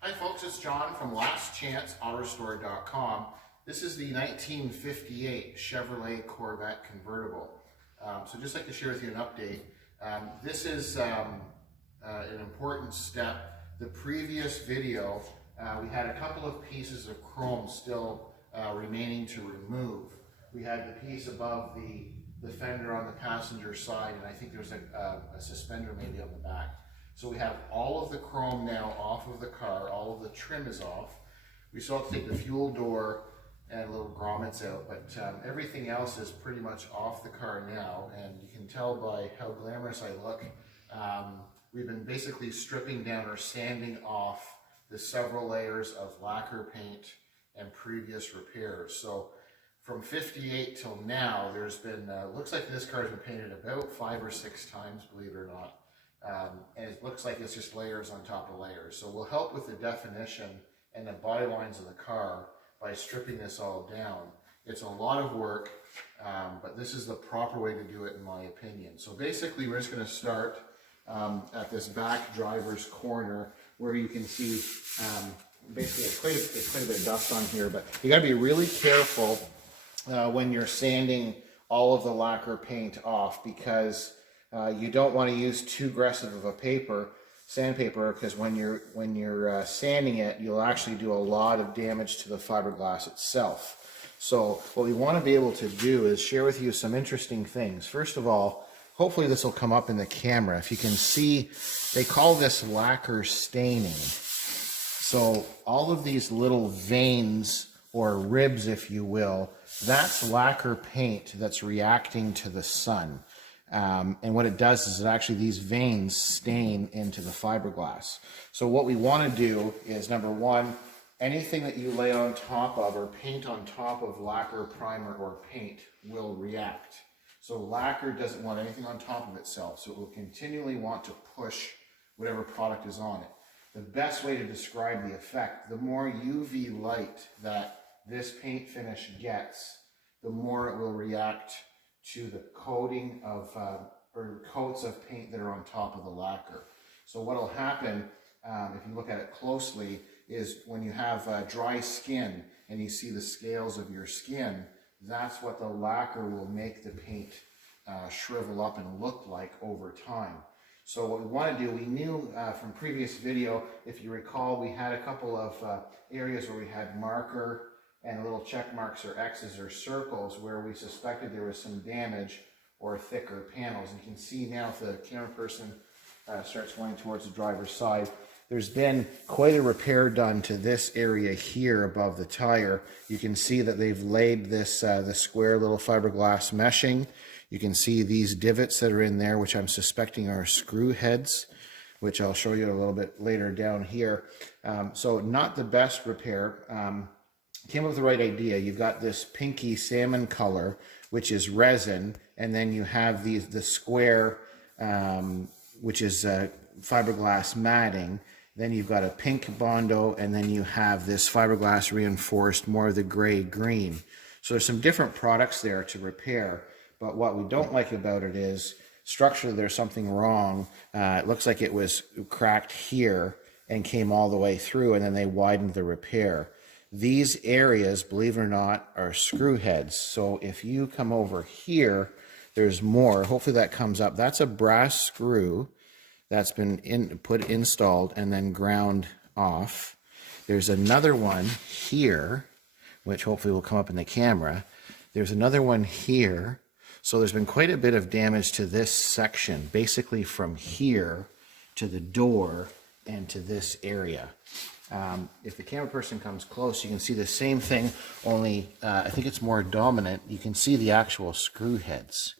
Hi folks, it's John from lastchanceautorestore.com. This is the 1958 Chevrolet Corvette convertible. So just like to share with you an update. This is an important step. The previous video, we had a couple of pieces of chrome still remaining to remove. We had the piece above the fender on the passenger side, and I think there's a suspender maybe on the back. So we have all of the chrome now off of the car, all of the trim is off. We still have to take the fuel door and little grommets out, but everything else is pretty much off the car now, and you can tell by how glamorous I look. We've been basically stripping down or sanding off the several layers of lacquer paint and previous repairs. So from 58 till now, there's been, looks like this car has been painted about 5 or 6 times, believe it or not. And it looks like it's just layers on top of layers. So we'll help with the definition and the body lines of the car by stripping this all down. It's a lot of work, but this is the proper way to do it in my opinion. So basically we're just going to start at this back driver's corner where you can see basically there's quite a bit of dust on here, but you got to be really careful when you're sanding all of the lacquer paint off, because you don't want to use too aggressive of a sandpaper, because when you're sanding it, you'll actually do a lot of damage to the fiberglass itself. So what we want to be able to do is share with you some interesting things. First of all, hopefully this will come up in the camera. If you can see, they call this lacquer staining. So all of these little veins or ribs, if you will, that's lacquer paint that's reacting to the sun. And what it does is these veins stain into the fiberglass. So what we want to do is, number one, anything that you lay on top of or paint on top of lacquer, primer, or paint will react. So lacquer doesn't want anything on top of itself, so it will continually want to push whatever product is on it. The best way to describe the effect, the more UV light that this paint finish gets, the more it will react to the coating of or coats of paint that are on top of the lacquer. So what will happen, if you look at it closely, is when you have dry skin and you see the scales of your skin, that's what the lacquer will make the paint shrivel up and look like over time. So what we want to do, we knew from previous video, if you recall, we had a couple of areas where we had marker and little check marks or X's or circles where we suspected there was some damage or thicker panels. And you can see now, if the camera person starts going towards the driver's side, there's been quite a repair done to this area here above the tire. You can see that they've laid this the square little fiberglass meshing. You can see these divots that are in there, which I'm suspecting are screw heads, which I'll show you a little bit later down here. So not the best repair. Came up with the right idea. You've got this pinky salmon color, which is resin, and then you have the square, which is fiberglass matting. Then you've got a pink Bondo, and then you have this fiberglass reinforced, more of the gray green. So there's some different products there to repair, but what we don't like about it is structurally there's something wrong. It looks like it was cracked here and came all the way through, and then they widened the repair. These areas, believe it or not, are screw heads. So if you come over here, there's more. Hopefully that comes up. That's a brass screw that's been installed and then ground off. There's another one here, which hopefully will come up in the camera. There's another one here. So there's been quite a bit of damage to this section, basically from here to the door and to this area. If the camera person comes close, you can see the same thing, only I think it's more dominant. You can see the actual screw heads.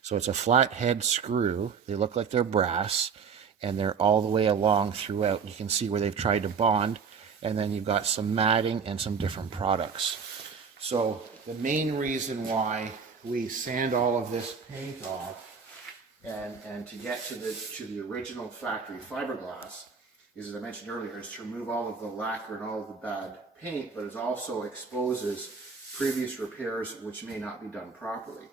So it's a flat head screw. They look like they're brass, and they're all the way along throughout. You can see where they've tried to bond, and then you've got some matting and some different products. So the main reason why we sand all of this paint off and to get to the original factory fiberglass is, as I mentioned earlier, is to remove all of the lacquer and all of the bad paint, but it also exposes previous repairs which may not be done properly.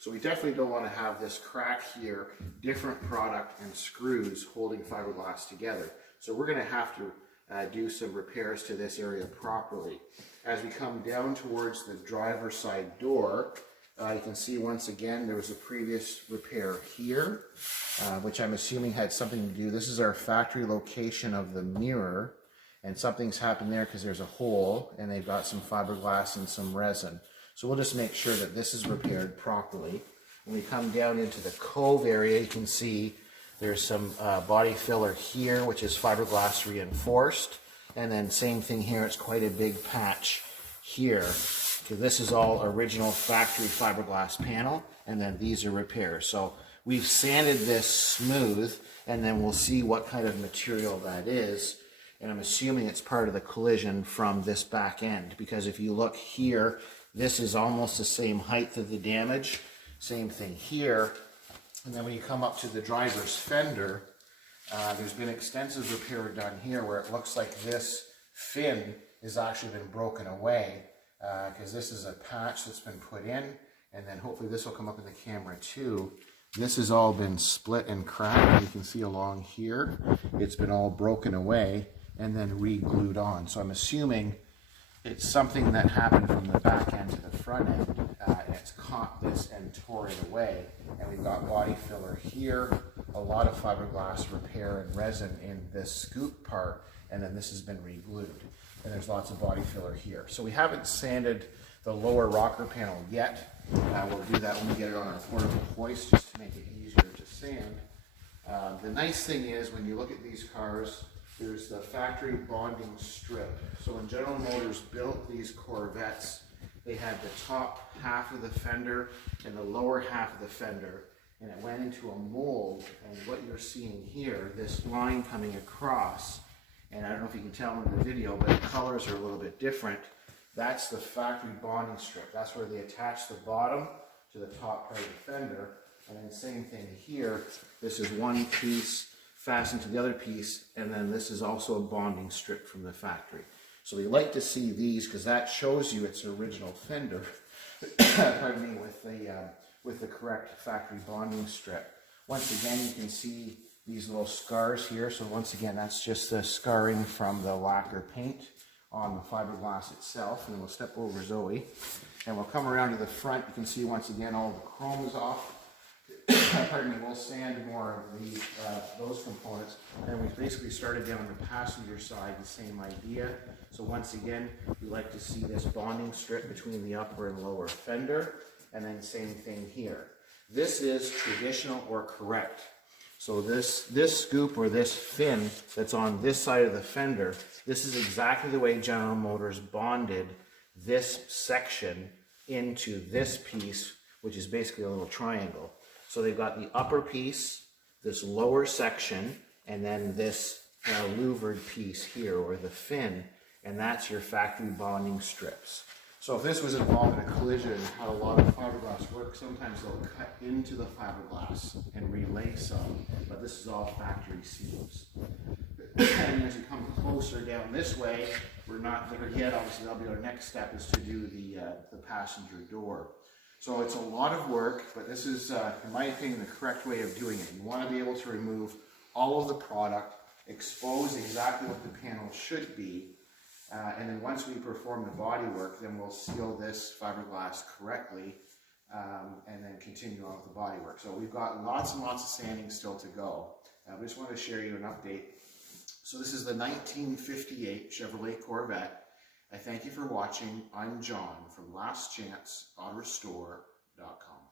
So we definitely don't want to have this crack here, different product and screws holding fiberglass together. So we're going to have to do some repairs to this area properly. As we come down towards the driver's side door, you can see once again there was a previous repair here, which I'm assuming had something to do. This is our factory location of the mirror, and something's happened there because there's a hole and they've got some fiberglass and some resin. So we'll just make sure that this is repaired properly. When we come down into the cove area, you can see there's some body filler here, which is fiberglass reinforced. And then same thing here, it's quite a big patch here. So this is all original factory fiberglass panel, and then these are repairs. So we've sanded this smooth, and then we'll see what kind of material that is. And I'm assuming it's part of the collision from this back end, because if you look here, this is almost the same height of the damage. Same thing here. And then when you come up to the driver's fender, there's been extensive repair done here where it looks like this fin has actually been broken away, because this is a patch that's been put in, and then hopefully this will come up in the camera too. This has all been split and cracked. You can see along here, it's been all broken away and then re-glued on. So I'm assuming it's something that happened from the back end to the front end, and it's caught this and tore it away. And we've got body filler here, a lot of fiberglass repair and resin in this scoop part, and then this has been re-glued. And there's lots of body filler here. So we haven't sanded the lower rocker panel yet. We'll do that when we get it on our portable hoist, just to make it easier to sand. The nice thing is, when you look at these cars, there's the factory bonding strip. So when General Motors built these Corvettes, they had the top half of the fender and the lower half of the fender, and it went into a mold. And what you're seeing here, this line coming across, and I don't know if you can tell in the video, but the colors are a little bit different. That's the factory bonding strip. That's where they attach the bottom to the top part of the fender. And then same thing here. This is one piece fastened to the other piece, and then this is also a bonding strip from the factory. So we like to see these because that shows you its original fender, pardon me, with the correct factory bonding strip. Once again, you can see these little scars here. So once again, that's just the scarring from the lacquer paint on the fiberglass itself. And then we'll step over Zoe, and we'll come around to the front. You can see once again all the chrome is off. Pardon me, we'll sand more of those components. And we basically started down the passenger side, the same idea. So once again, we like to see this bonding strip between the upper and lower fender, and then same thing here. This is traditional or correct. So this scoop or this fin that's on this side of the fender, this is exactly the way General Motors bonded this section into this piece, which is basically a little triangle. So they've got the upper piece, this lower section, and then this louvered piece here, or the fin, and that's your factory bonding strips. So if this was involved in a collision, how a lot of fiberglass works, sometimes they'll cut into the fiberglass and relay some, but this is all factory seams. And as you come closer down this way, we're not there yet. Obviously, that'll be our next step, is to do the passenger door. So it's a lot of work, but this is, in my opinion, the correct way of doing it. You want to be able to remove all of the product, expose exactly what the panel should be, and then once we perform the body work, then we'll seal this fiberglass correctly, and then continue on with the body work. So we've got lots and lots of sanding still to go. I just wanted to share you an update. So this is the 1958 Chevrolet Corvette. I thank you for watching. I'm John from lastchanceautorestore.com.